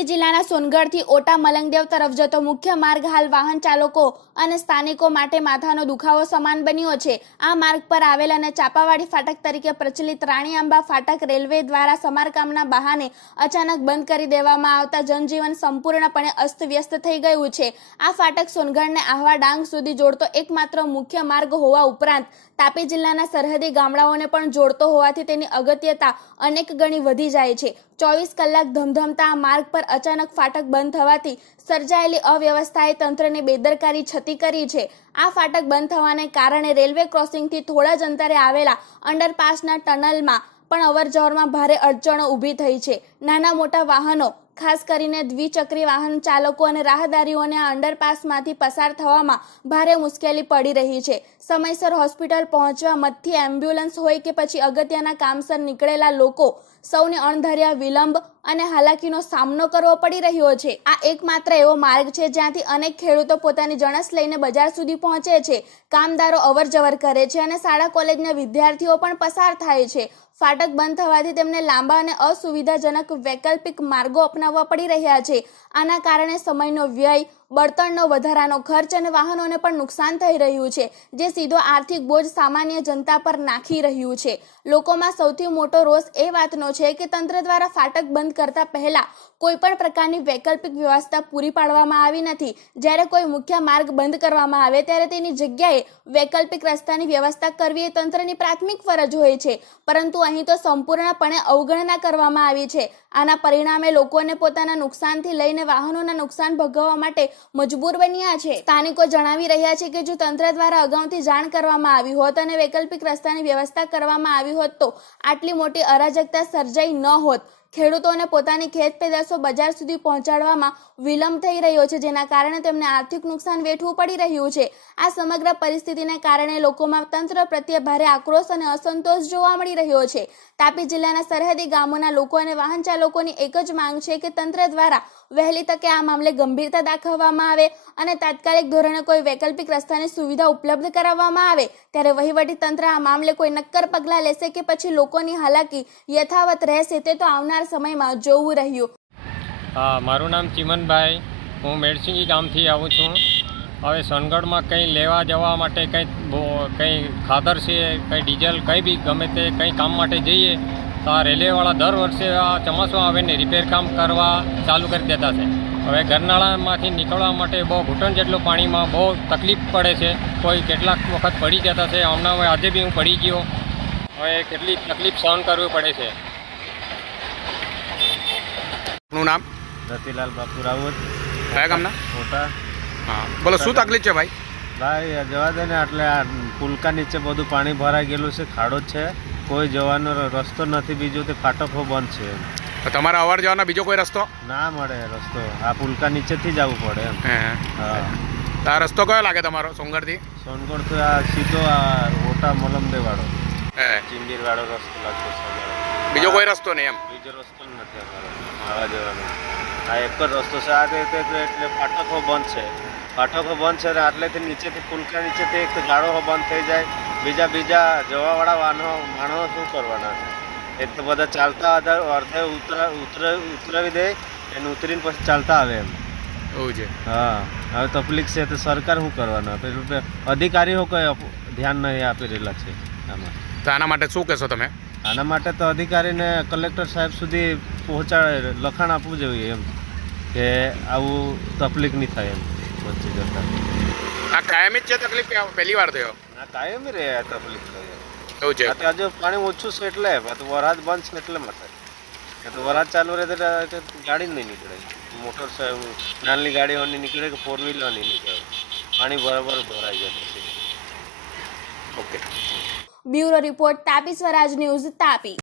તાપી જિલ્લાના સોનગઢથી ઓટા મલંગદેવ તરફ જતો મુખ્ય માર્ગ હાલ વાહન ચાલકો અને સ્થાનિકો માટે માથાનો દુખાવો સમાન બન્યો છે। આ માર્ગ પર આવેલ અને ચાપાવાડી ફાટક તરીકે પ્રચલિત રાણીઆંબા ફાટક રેલવે દ્વારા સમારકામના બહાને અચાનક બંધ કરી દેવામાં આવતા જનજીવન સંપૂર્ણપણે અસ્તવ્યસ્ત થઈ ગયું છે। આ ફાટક સોનગઢને આહવા ડાંગ સુધી જોડતો એકમાત્ર મુખ્ય માર્ગ હોવા ઉપરાંત તાપી જિલ્લાના સરહદી ગામડાઓને પણ જોડતો હોવાથી તેની અગત્યતા અનેક ગણી વધી જાય છે। 24 કલાક ધમધમતા આ માર્ગ પર અચાનક ફાટક બંધ થવાથી સર્જાયેલી અવ્યવસ્થાએ તંત્રની બેદરકારી છતી કરી છે। આ ફાટક બંધ થવાને કારણે રેલવે ક્રોસિંગથી થોડા જ અંતરે આવેલા અંડરપાસના ટનલમાં પણ અવરજવરમાં ભારે અડચણો ઊભી થઈ છે। નાના મોટા વાહનો ખાસ કરીને દ્વિચક્રી વાહન ચાલકો અને રાહદારીઓને આ અંડરપાસમાંથી પસાર થવામાં ભારે મુશ્કેલી પડી રહી છે। સમયસર હોસ્પિટલ પહોંચવા મતથી એમ્બ્યુલન્સ હોય કે પછી અગત્યના કામસર નીકળેલા લોકો સૌને અણધાર્યા વિલંબ અને હાલાકીનો સામનો કરવો પડી રહ્યો છે। આ એકમાત્ર એવો માર્ગ છે જ્યાંથી અનેક ખેડૂતો પોતાની જણસ લઈને બજાર સુધી પહોંચે છે, કામદારો અવરજવર કરે છે અને શાળા કોલેજના વિદ્યાર્થીઓ પણ પસાર થાય છે। ફાટક બંધ થવાથી તેમને લાંબા અને અસુવિધાજનક વૈકલ્પિક માર્ગો અપનાવવા પડી રહ્યા છે। આના કારણે સમયનો વ્યય, બળતણનો વધારાનો ખર્ચ અને વાહનોને પણ નુકસાન થઈ રહ્યું છે, જે સીધો આર્થિક બોજ સામાન્ય જનતા પર નાખી રહ્યું છે। લોકોમાં સૌથી મોટો રોષ એ વાતનો છે કે તંત્ર દ્વારા ફાટક બંધ કરતા પહેલા કોઈ પણ પ્રકારની વૈકલ્પિક વ્યવસ્થા પૂરી પાડવામાં આવી નથી। જ્યારે કોઈ મુખ્ય માર્ગ બંધ કરવામાં આવે ત્યારે તેની જગ્યાએ વૈકલ્પિક રસ્તાની વ્યવસ્થા કરવી એ તંત્રની પ્રાથમિક ફરજ હોય છે, પરંતુ અહીં તો સંપૂર્ણપણે અવગણના કરવામાં આવી છે। આના પરિણામે લોકોને પોતાના નુકસાનથી લઈને વાહનોના નુકસાન ભોગવવા માટે મજબૂર બન્યા છે। સ્થાનિકો જણાવી રહ્યા છે કે જો તંત્ર દ્વારા અગાઉથી જાણ કરવામાં આવી હોત અને વૈકલ્પિક રસ્તાની વ્યવસ્થા કરવામાં આવી હોત તો આટલી મોટી અરાજકતા સર્જાઈ ન હોત। ખેડૂતોને પોતાની ખેત પેદાશો બજાર સુધી પહોંચાડવામાં વિલંબ થઈ રહ્યો છે, જેના કારણે તેમને આર્થિક નુકસાન વેઠવું પડી રહ્યું છે। આ સમગ્ર પરિસ્થિતિને કારણે લોકોમાં તંત્ર પ્રત્યે ભારે આક્રોશ અને અસંતોષ જોવા મળી રહ્યો છે। તાપી જિલ્લાના સરહદી ગામોના લોકો અને વાહન ચાલકોની એક જ માંગ છે કે તંત્ર દ્વારા વહેલી તકે આ મામલે ગંભીરતા દાખવવામાં આવે અને તાત્કાલિક ધોરણે કોઈ વૈકલ્પિક રસ્તાની સુવિધા ઉપલબ્ધ કરાવવામાં આવે। ત્યારે વહીવટી તંત્ર આ મામલે કોઈ નક્કર પગલાં લેશે કે પછી લોકોની હાલાકી યથાવત રહેશે તે તો આવનાર સમયમાં જોવું રહ્યું। મારું નામ ચિમનભાઈ, હું મેડસિંગી ગામથી આવું છું। હવે સોનગઢમાં કંઈ લેવા જવા માટે કંઈ ખાતર છે, કંઈ ડીઝલ, કંઈ બી ગમે તે કંઈ કામ માટે જઈએ તો આ રેલવેવાળા દર વર્ષે આ ચોમાસું આવે ને રિપેર કામ કરવા ચાલુ કરી દેતા છે। હવે ઘરનાળામાંથી નીકળવા માટે બહુ ઘૂંટણ જેટલું પાણીમાં બહુ તકલીફ પડે છે। કોઈ કેટલાક વખત પડી જતા છે, હમણાં હવે આજે બી હું પડી ગયો। હવે કેટલી તકલીફ સહન કરવી પડે છે। નું નામ? રતિલાલ બાપુ રાવત, કયા ગામના? ઓટા। હા, બોલો શું તકલીફ છે ભાઈ? ભાઈ જવા દે ને, એટલે આ પુલકા નીચે બધું પાણી ભરાઈ ગયેલું છે, ખાડો જ છે, કોઈ જવાનો રસ્તો નથી, બીજું તે ફાટકો બંધ છે। તો તમારે અવર જવાનો બીજો કોઈ રસ્તો ના મળે રસ્તો, આ પુલકા નીચેથી જવું પડે એમ। હા, તો આ રસ્તો કયો લાગે તમારો સોનગઢથી? સોનગઢથી આ સીધો આ ઓટા મલમદેવ વાળો ચિંબીર વાળો રસ્તો લાગતો છે। બીજો કોઈ રસ્તો નહીં એમ? બીજો રસ્તો નથી અમારો આવવા જવાનો, આ એક જ રસ્તો છે। આ એટલે ફાટકો બંધ છે, ફાટકો બંધ છે ને આટલેથી નીચેથી પુલકા નીચેથી એક ગાડો બંધ થઈ જાય, બીજા જવાવાળા માણસો શું કરવાના છે? એક તો બધા ચાલતા અડધે ઉતરાવી દે એને ઉતરીને પછી ચાલતા આવે એમ। એવું છે? હા, હવે તકલીફ છે તો સરકાર શું કરવાના? પેલું અધિકારીઓ કોઈ ધ્યાન નહીં આપી રહેલા છે આમાં। તો આના માટે શું કહેશો તમે? આના માટે તો અધિકારીને કલેક્ટર સાહેબ સુધી પહોંચાડે, લખાણ આપવું જોઈએ એમ કે આવું તકલીફ નહીં થાય એમ વચ્ચે જતા। આ કાયમી જ છે તકલીફ કે પહેલી વાર થયો? ના, કાયમી રહે આ તકલીફ થાય એવું છે? હજુ પાણી ઓછું છે એટલે વરસાદ બંધ છે એટલે માટે, તો વરસાદ ચાલુ રહે તો ગાડી નહીં નીકળે, મોટર નાની ગાડીઓ નહીં નીકળે કે ફોર વ્હીલર નહીં નીકળે, પાણી બરાબર ભરાઈ જાય। ઓકે। બ્યુરો રિપોર્ટ, તાપી સ્વરાજ ન્યૂઝ, તાપી।